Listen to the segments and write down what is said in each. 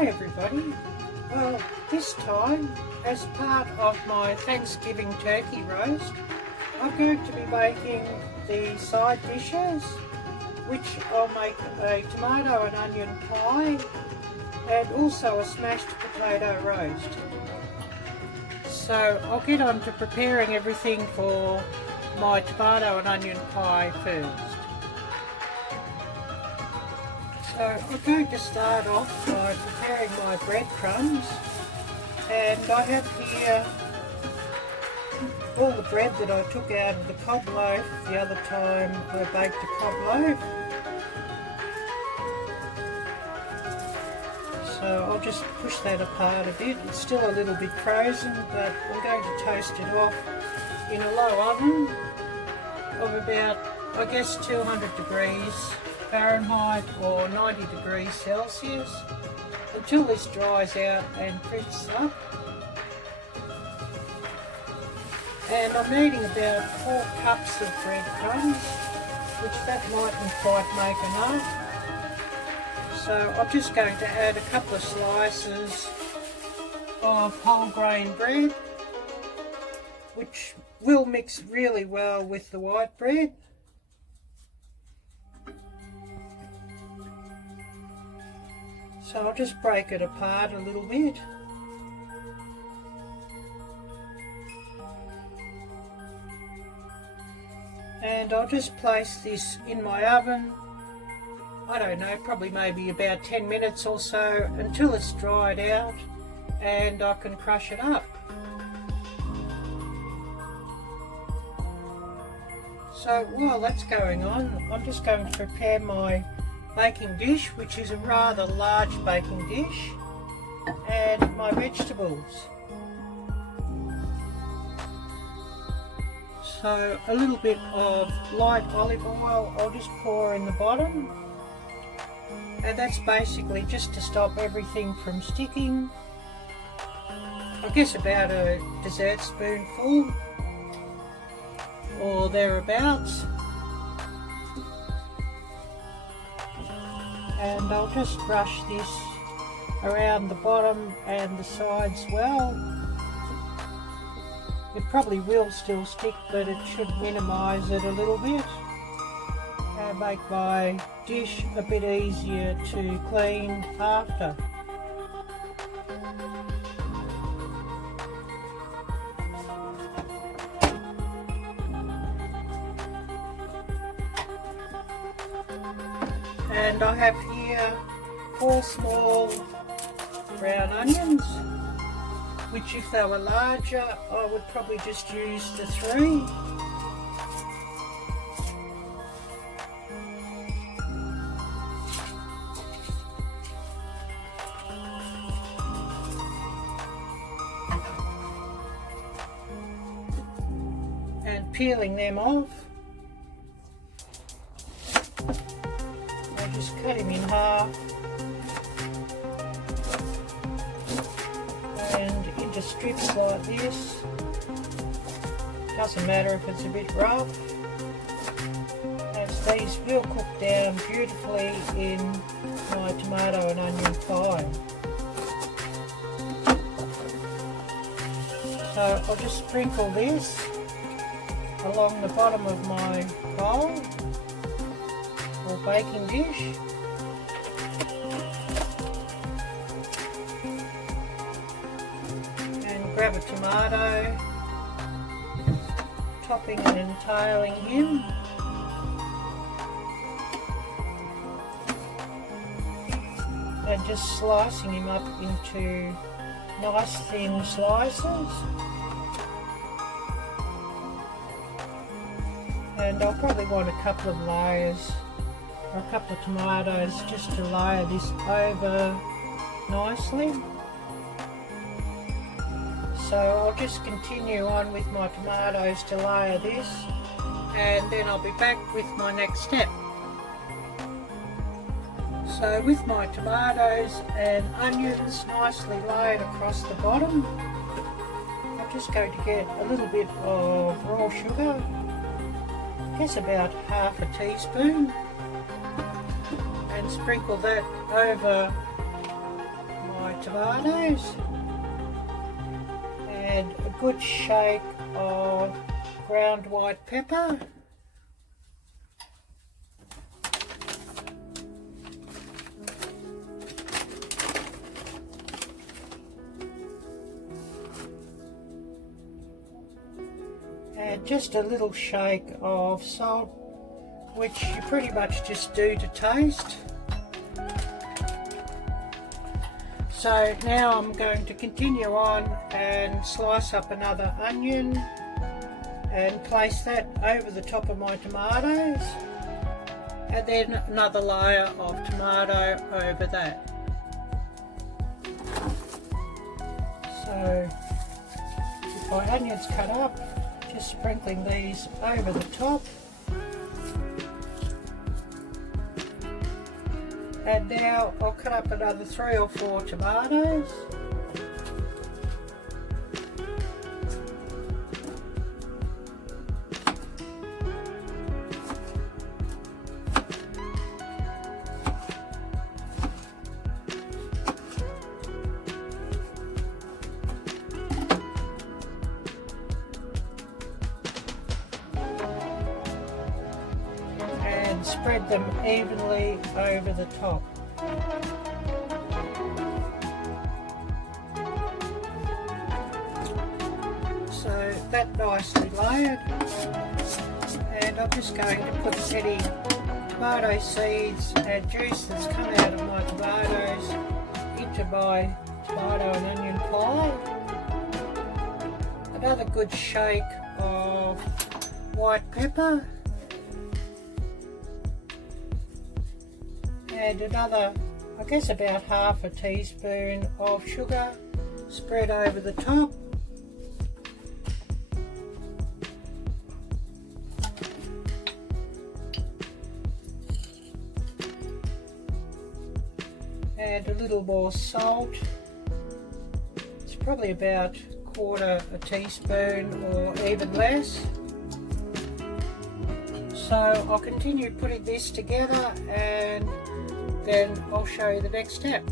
Hi everybody. Well, this time, as part of my Thanksgiving turkey roast, I'm going to be making the side dishes, which I'll make a tomato and onion pie and also a smashed potato roast. So I'll get on to preparing everything for my tomato and onion pie first. So I'm going to start off by preparing my breadcrumbs, and I have here all the bread that I took out of the cob loaf the other time I baked a cob loaf. So I'll just push that apart a bit. It's still a little bit frozen, but I'm going to toast it off in a low oven of about, I guess, 200 degrees Fahrenheit or 90 degrees Celsius until this dries out and crisps up. And I'm needing about 4 cups of breadcrumbs, which that mightn't quite make enough. So I'm just going to add a couple of slices of whole grain bread, which will mix really well with the white bread. So I'll just break it apart a little bit. And I'll just place this in my oven, I don't know, probably maybe about 10 minutes or so until it's dried out and I can crush it up. So while that's going on, I'm just going to prepare my baking dish, which is a rather large baking dish, and my vegetables. So a little bit of light olive oil I'll just pour in the bottom, and that's basically just to stop everything from sticking. I guess about a dessert spoonful or thereabouts. And I'll just brush this around the bottom and the sides well. It probably will still stick, but it should minimise it a little bit and make my dish a bit easier to clean after. And I have here 4 small brown onions, which if they were larger I would probably just use the 3. And peeling them off, just cut him in half and into strips like this. Doesn't matter if it's a bit rough, as these will cook down beautifully in my tomato and onion pie. So I'll just sprinkle this along the bottom of my bowl or baking dish. And grab a tomato, topping and entailing him. And just slicing him up into nice thin slices. And I'll probably want a couple of layers, or a couple of tomatoes, just to layer this over nicely. So I'll just continue on with my tomatoes to layer this, and then I'll be back with my next step. So with my tomatoes and onions nicely layered across the bottom, I'm just going to get a little bit of raw sugar, I guess about half a teaspoon, and sprinkle that over tomatoes, and a good shake of ground white pepper. And just a little shake of salt, which you pretty much just do to taste. So now I'm going to continue on and slice up another onion and place that over the top of my tomatoes, and then another layer of tomato over that. So with my onions cut up, just sprinkling these over the top. And now I'll cut up another 3 or 4 tomatoes. And spread them evenly over the top. So that nicely layered, and I'm just going to put any tomato seeds and juice that's come out of my tomatoes into my tomato and onion pie. Another good shake of white pepper. And another, I guess about half a teaspoon of sugar spread over the top. And a little more salt. It's probably about 1/4 a teaspoon or even less. So I'll continue putting this together, and then I'll show you the next step.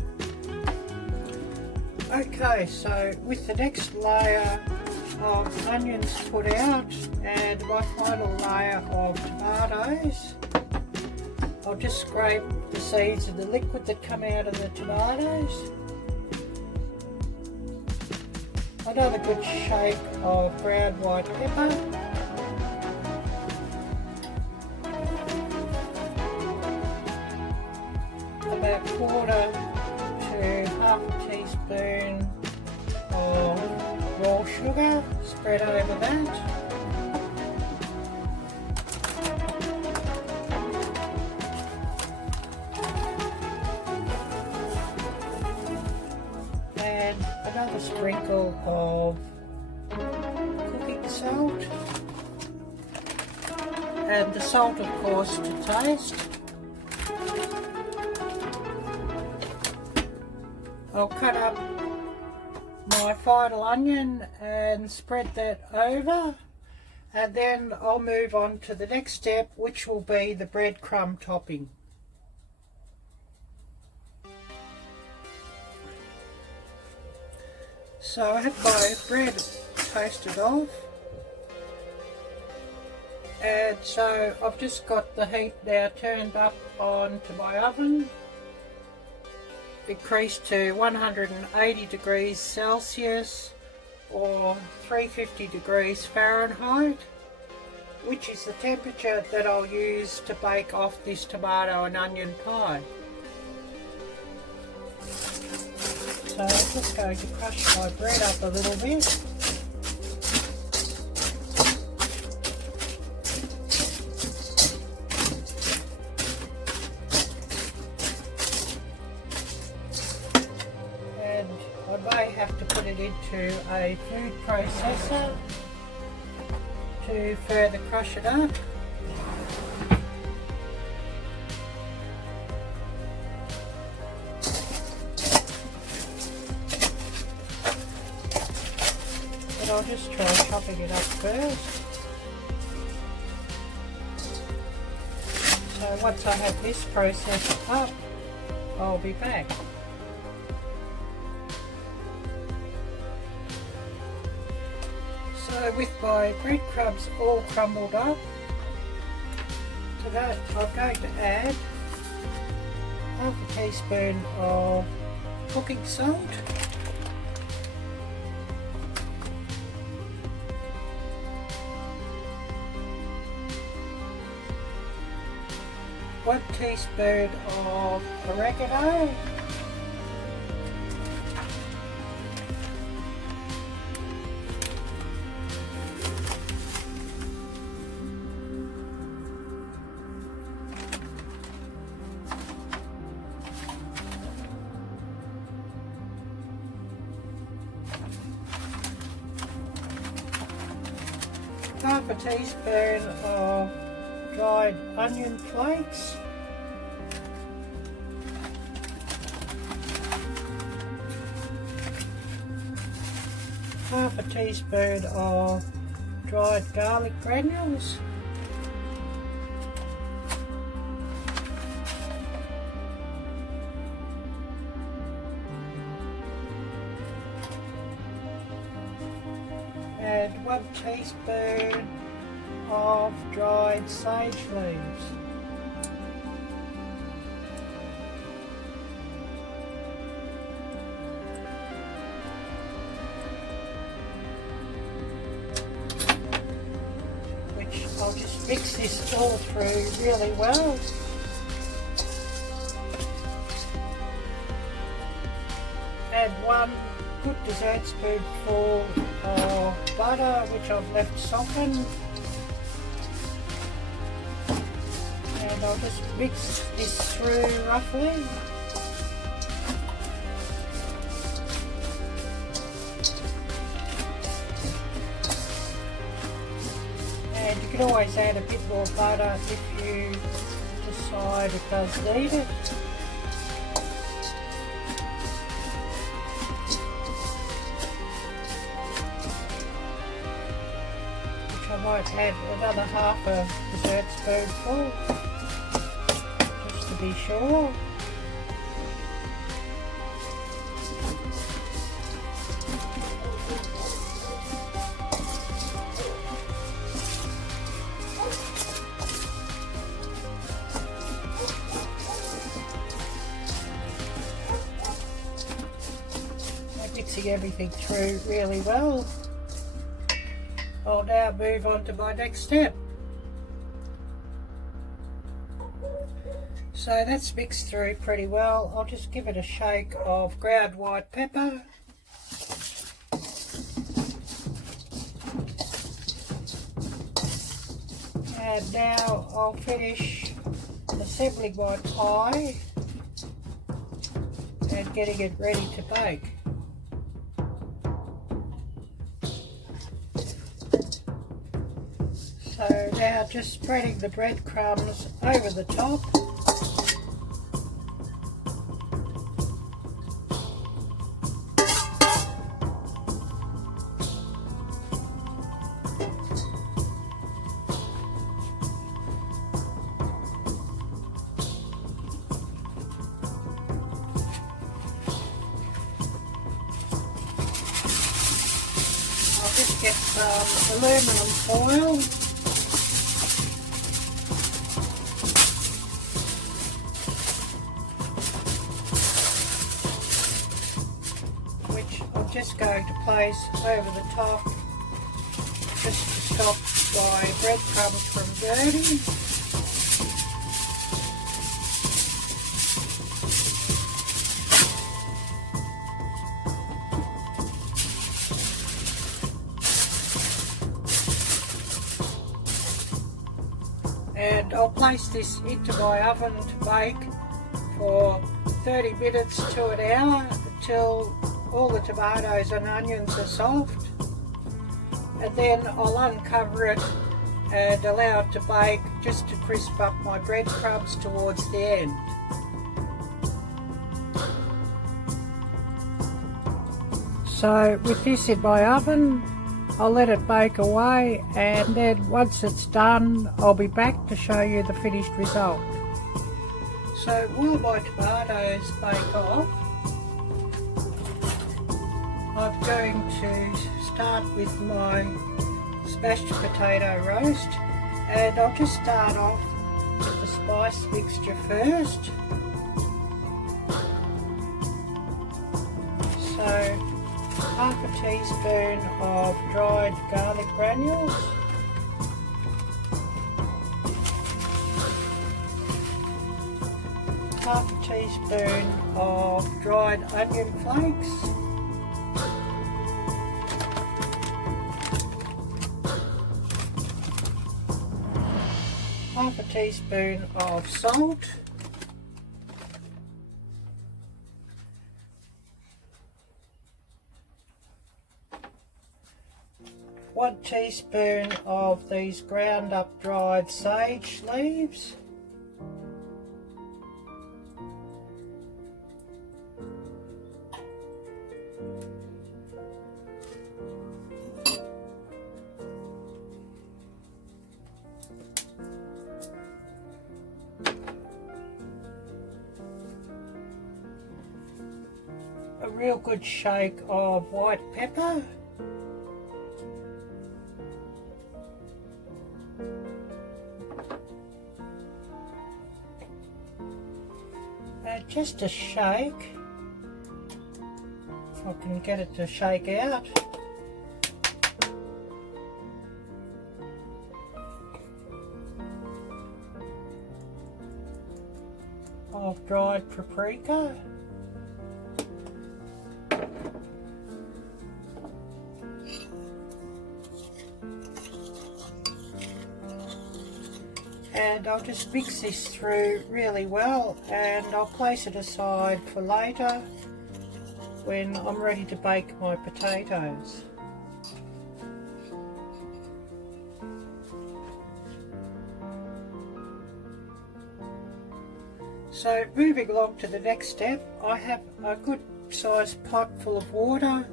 Okay, so with the next layer of onions put out and my final layer of tomatoes, I'll just scrape the seeds of the liquid that come out of the tomatoes. Another good shake of ground white pepper. About 1/4 to half a teaspoon of raw sugar spread over that. And another sprinkle of cooking salt. And the salt, of course, to taste. I'll cut up my final onion and spread that over, and then I'll move on to the next step, which will be the breadcrumb topping. So I have my bread toasted off, and so I've just got the heat now turned up onto my oven. Increased to 180 degrees Celsius or 350 degrees Fahrenheit, which is the temperature that I'll use to bake off this tomato and onion pie. So I'm just going to crush my bread up a little bit. I may have to put it into a food processor to further crush it up. But I'll just try chopping it up first. So once I have this processed up, I'll be back. So with my breadcrumbs all crumbled up, to that I'm going to add half a teaspoon of cooking salt, one teaspoon of oregano, half a teaspoon of dried onion flakes, half a teaspoon of dried garlic granules, and 1 teaspoon of dried sage leaves. Which I'll just mix this all through really well. Add 1 good dessert spoonful of butter, which I've left soften, and I'll just mix this through roughly. And you can always add a bit more butter if you decide it does need it. I might add another half a dessert spoonful, just to be sure. I'm mixing everything through really well. I'll now move on to my next step. So that's mixed through pretty well. I'll just give it a shake of ground white pepper, and now I'll finish assembling my pie and getting it ready to bake. So now just spreading the breadcrumbs over the top. I'll just get some aluminum foil. Just going to place over the top just to stop my breadcrumbs from burning. And I'll place this into my oven to bake for 30 minutes to an hour until all the tomatoes and onions are soft, and then I'll uncover it and allow it to bake just to crisp up my breadcrumbs towards the end. So with this in my oven, I'll let it bake away, and then once it's done I'll be back to show you the finished result. So while my tomatoes bake off, I'm going to start with my smashed potato roast, and I'll just start off with the spice mixture first. So half a teaspoon of dried garlic granules, half a teaspoon of dried onion flakes, half a teaspoon of salt, one teaspoon of these ground up dried sage leaves, a real good shake of white pepper, just a shake, if I can get it to shake out, of dried paprika, and I'll just mix this through really well, and I'll place it aside for later when I'm ready to bake my potatoes. So moving along to the next step, I have a good sized pot full of water,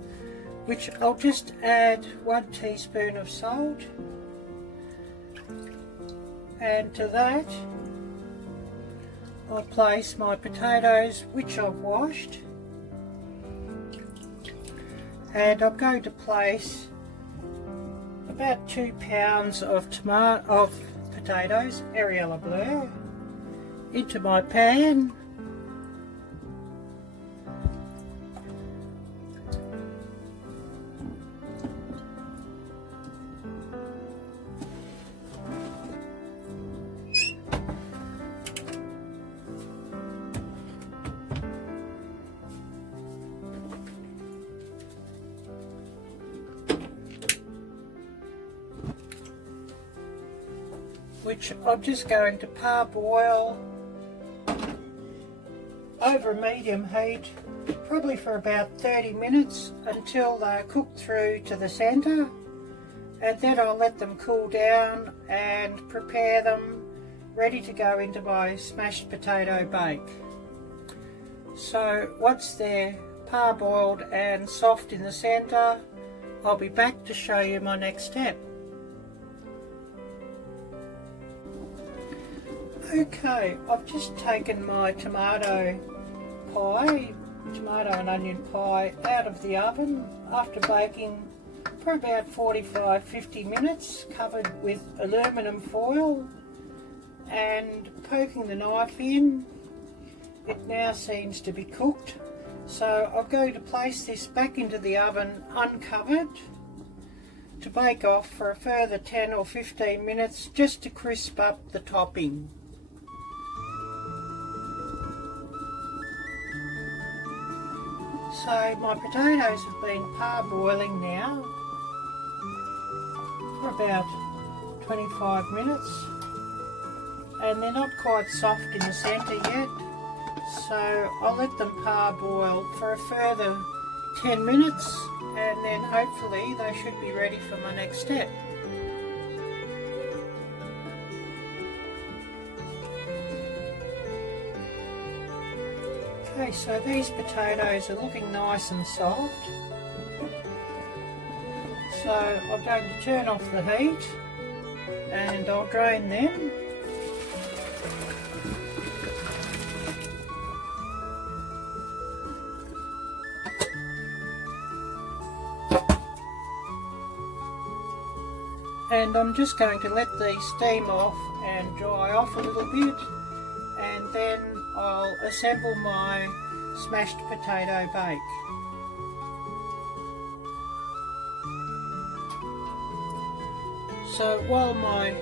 which I'll just add 1 teaspoon of salt. And to that, I'll place my potatoes, which I've washed, and I'm going to place about 2 pounds of potatoes, Arielle-Viking, into my pan. Which I'm just going to parboil over a medium heat, probably for about 30 minutes until they're cooked through to the centre, and then I'll let them cool down and prepare them ready to go into my smashed potato bake. So once they're parboiled and soft in the centre, I'll be back to show you my next step. Okay, I've just taken my tomato and onion pie out of the oven after baking for about 45-50 minutes, covered with aluminium foil, and poking the knife in. It now seems to be cooked, so I'm going to place this back into the oven uncovered to bake off for a further 10 or 15 minutes just to crisp up the topping. So my potatoes have been parboiling now for about 25 minutes, and they're not quite soft in the centre yet, so I'll let them parboil for a further 10 minutes, and then hopefully they should be ready for my next step. Okay, so these potatoes are looking nice and soft. So I'm going to turn off the heat and I'll drain them. And I'm just going to let these steam off and dry off a little bit, and then I'll assemble my smashed potato bake. So while my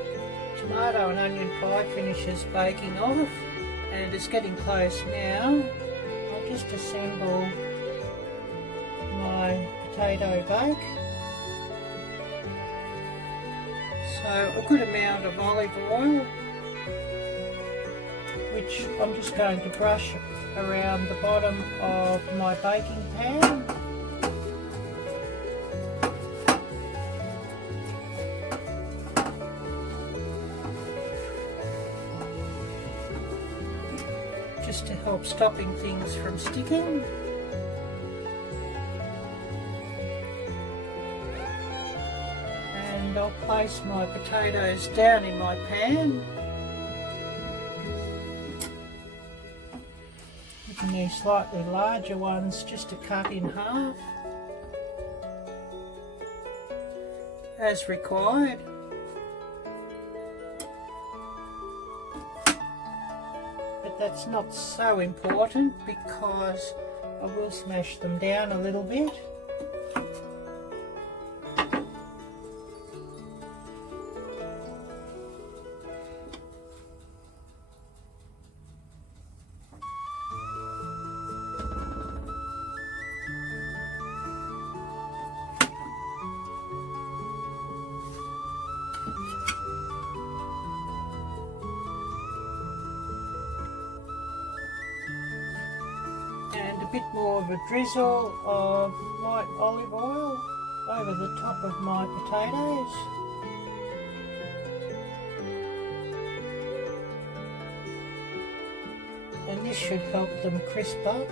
tomato and onion pie finishes baking off, and it's getting close now, I'll just assemble my potato bake. So a good amount of olive oil, which I'm just going to brush around the bottom of my baking pan. Just to help stopping things from sticking. And I'll place my potatoes down in my pan. Using these slightly larger ones just to cut in half as required. But that's not so important because I will smash them down a little bit. And a bit more of a drizzle of light olive oil over the top of my potatoes. And this should help them crisp up.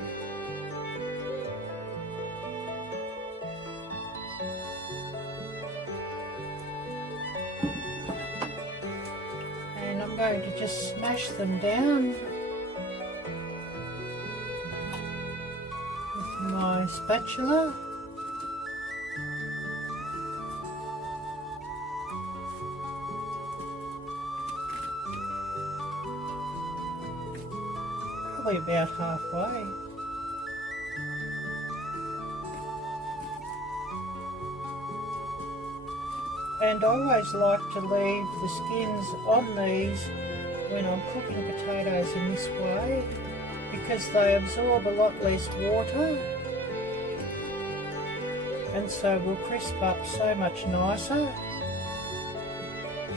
And I'm going to just smash them down my spatula. Probably about halfway. And I always like to leave the skins on these when I'm cooking potatoes in this way, because they absorb a lot less water and so will crisp up so much nicer.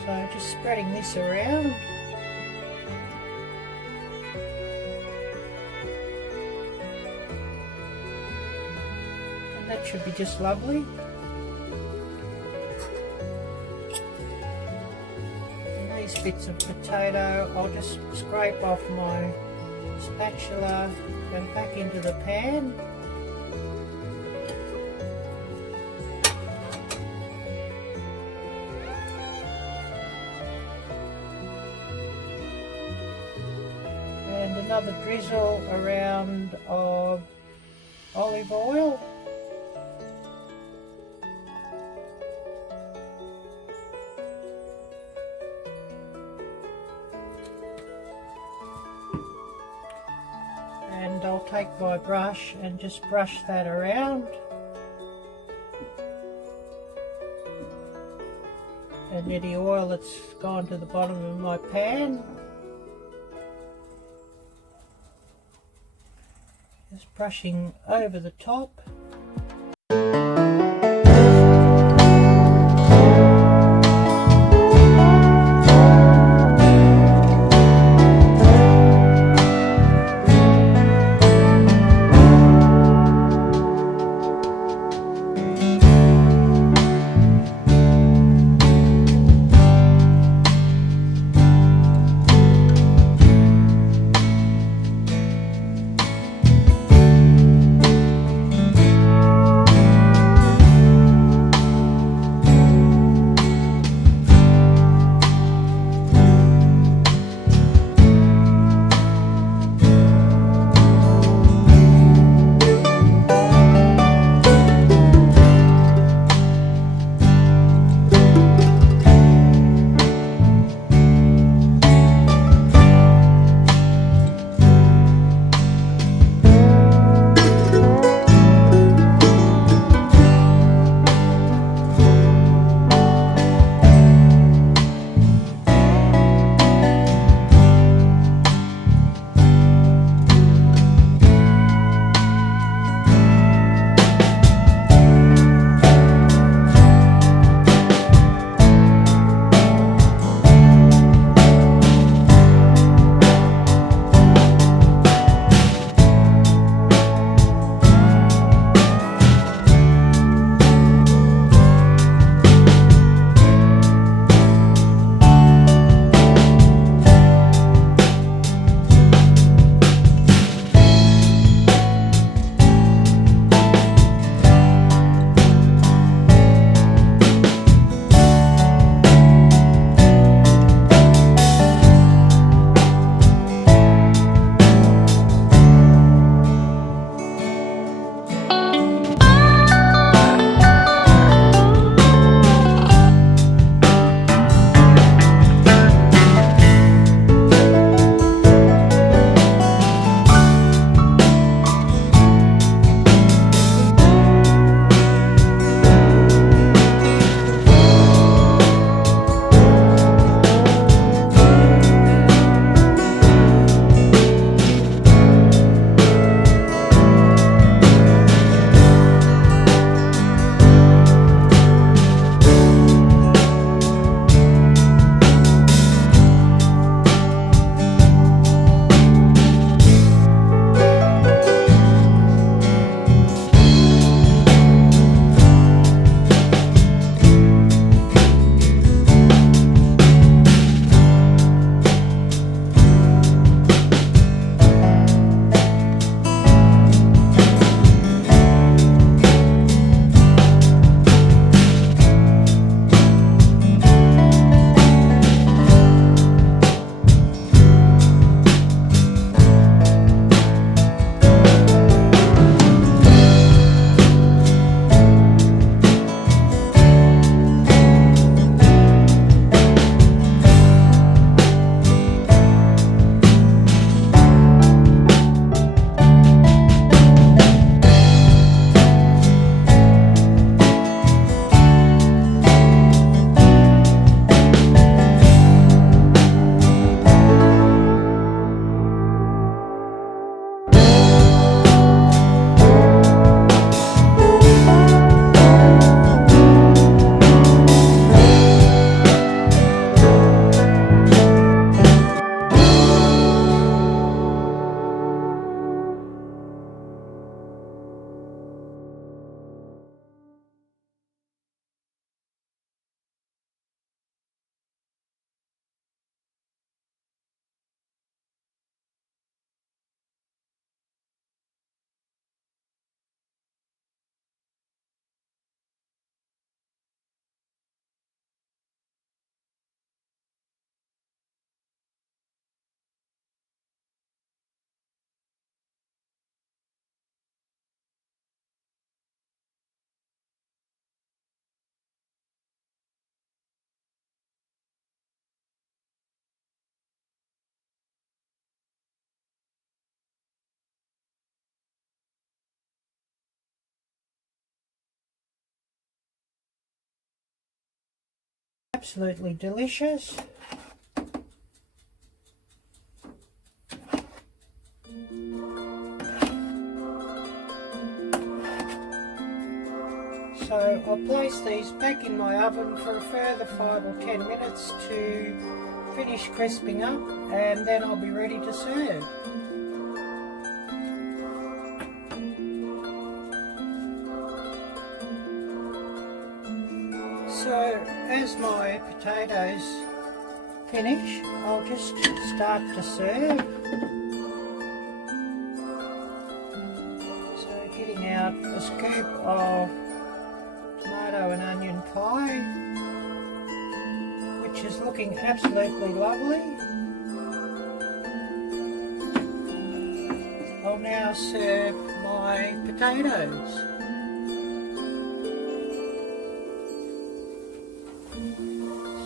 So just spreading this around. And that should be just lovely. And these bits of potato I'll just scrape off my spatula and back into the pan. And another drizzle around of olive oil. And I'll take my brush and just brush that around. And any oil that's gone to the bottom of my pan. Just brushing over the top. Absolutely delicious. So I'll place these back in my oven for a further 5 or 10 minutes to finish crisping up, and then I'll be ready to serve. So as my potatoes finish, I'll just start to serve. So getting out a scoop of tomato and onion pie, which is looking absolutely lovely. I'll now serve my potatoes.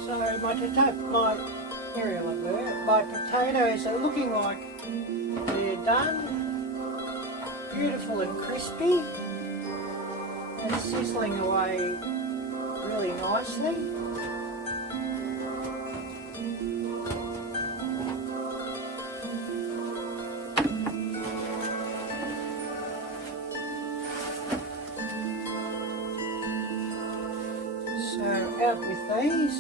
So my potatoes are looking like they're done, beautiful and crispy, and sizzling away really nicely. So out with these.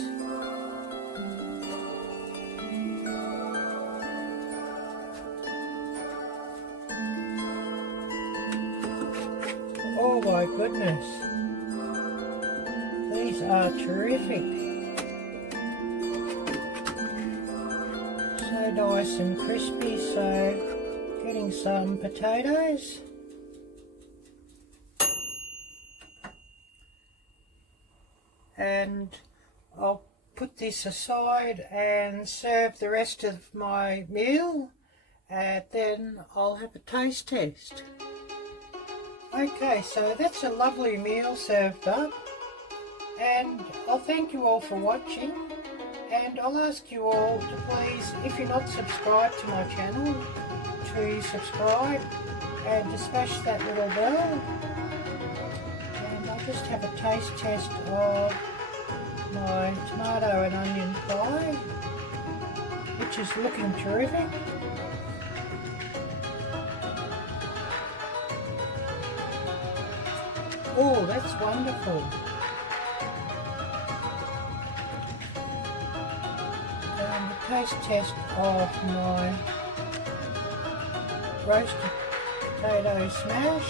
Oh my goodness, these are terrific. So nice and crispy. So getting some potatoes. And I'll put this aside and serve the rest of my meal, and then I'll have a taste test. Okay, so that's a lovely meal served up, and I'll thank you all for watching, and I'll ask you all to please, if you're not subscribed to my channel, to subscribe and to smash that little bell. And I'll just have a taste test of my tomato and onion pie, which is looking terrific. Oh, that's wonderful. And a taste test of my roasted potato smash.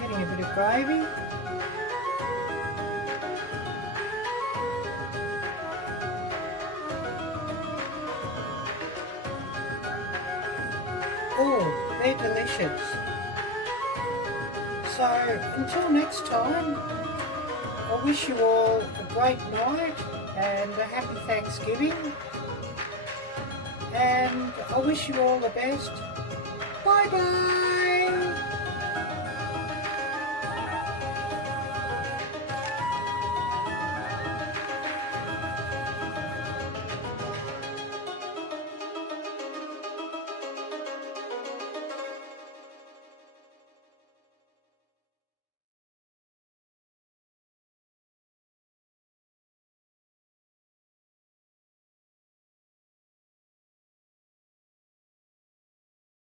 Getting a bit of gravy. Oh, they're delicious. So until next time, I wish you all a great night and a happy Thanksgiving, and I wish you all the best. Bye bye.